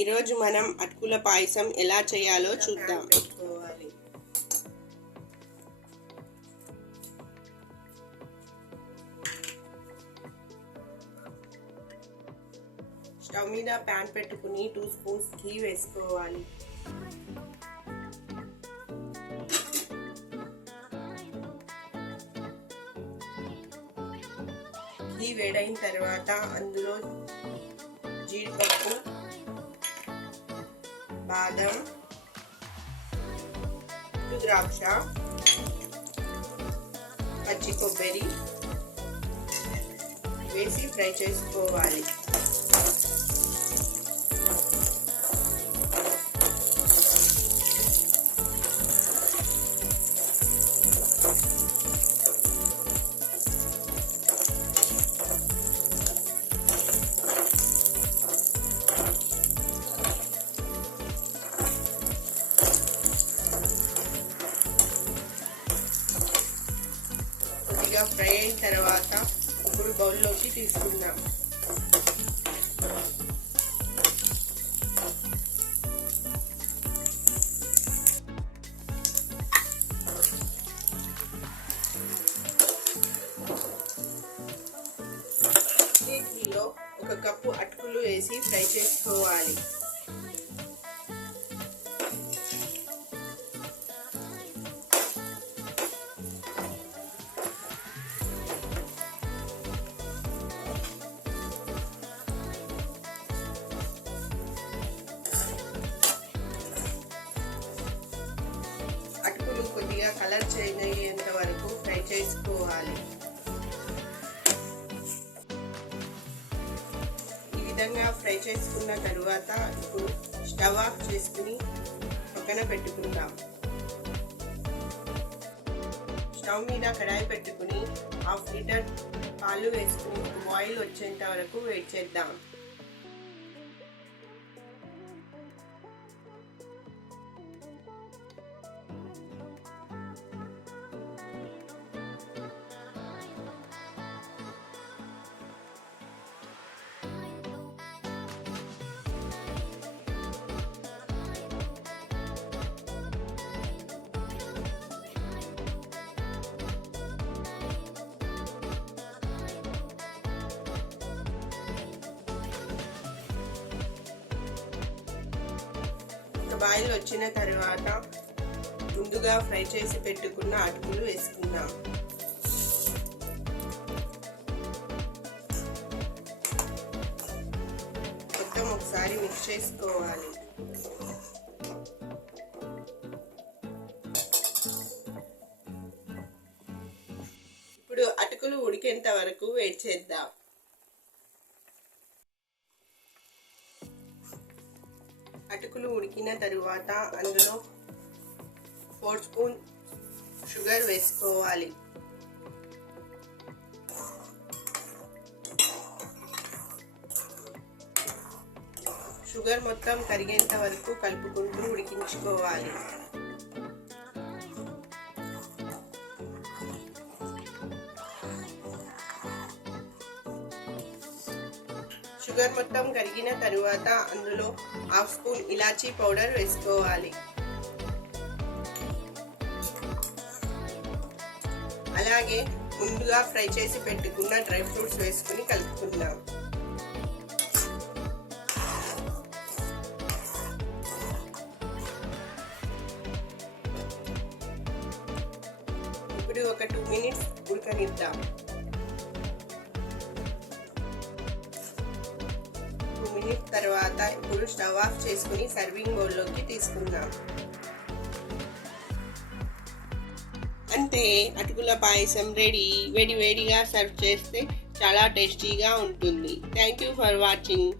ఈరోజు మనం అటుకుల పాయసం ఎలా చేయాలో చూద్దాం. పెట్టుకోవాలి. స్టవ్ మీద ప్యాన్ పెట్టుకుని 2 స్పూన్స్ ఘీ వేసుకోవాలి. ఘీ వేడైన తర్వాత అందులో జీడిపప్పు, బాదం, ద్రాక్ష, పచ్చి కొబ్బరి వేసి ఫ్రై చేసుకోవాలి. ఫ్రై అయిన తర్వాత ఇప్పుడు బౌల్లోకి తీసుకుందాం. దీనిలో 1 కప్పు అటుకులు వేసి ఫ్రై చేసుకోవాలి. అటుకులు కొద్దిగా కలర్ చేంజ్ అయ్యేంత వరకు ఫ్రై చేసుకోవాలి. ఈ విధంగా ఫ్రై చేసుకున్న తరువాత ఇప్పుడు స్టవ్ ఆఫ్ చేసుకుని పక్కన పెట్టుకుందాం. స్టవ్ మీద కడాయి పెట్టుకుని 1/2 లీటర్ పాలు వేసుకుని బాయిల్ వచ్చేంత వరకు వెయిట్ చేద్దాం. బాయిల్ వచ్చిన తర్వాత ముందుగా ఫ్రై చేసి పెట్టుకున్న అటుకులు వేసుకుందాం. మొత్తం ఒకసారి మిక్స్ చేసుకోవాలి. ఇప్పుడు అటుకులు ఉడికేంత వరకు వెయిట్ చేద్దాం. అటుకులు ఉడికిన తరువాత అందులో 4 స్పూన్ షుగర్ వేసుకోవాలి. షుగర్ మొత్తం కరిగేంత వరకు కలుపుకుంటూ ఉడికించుకోవాలి. షుగర్ మొత్తం కరిగిన తరువాత అందులో 1/2 స్పూన్ ఇలాచీ పౌడర్ వేసుకోవాలి. అలాగే ముందుగా ఫ్రై చేసి పెట్టుకున్న డ్రై ఫ్రూట్స్ వేసుకుని కలుపుకుందాం. ఇప్పుడు ఒక 2 మినిట్స్ ఉడకనిద్దాం. 2 మినిట్స్ తర్వాత ఇప్పుడు స్టవ్ ఆఫ్ చేసుకుని సర్వింగ్ బౌల్లోకి తీసుకుందాం. అంతే, అటుకుల పాయసం రెడీ. వేడిగా సర్వ్ చేస్తే చాలా టేస్టీగా ఉంటుంది. Thank you for watching.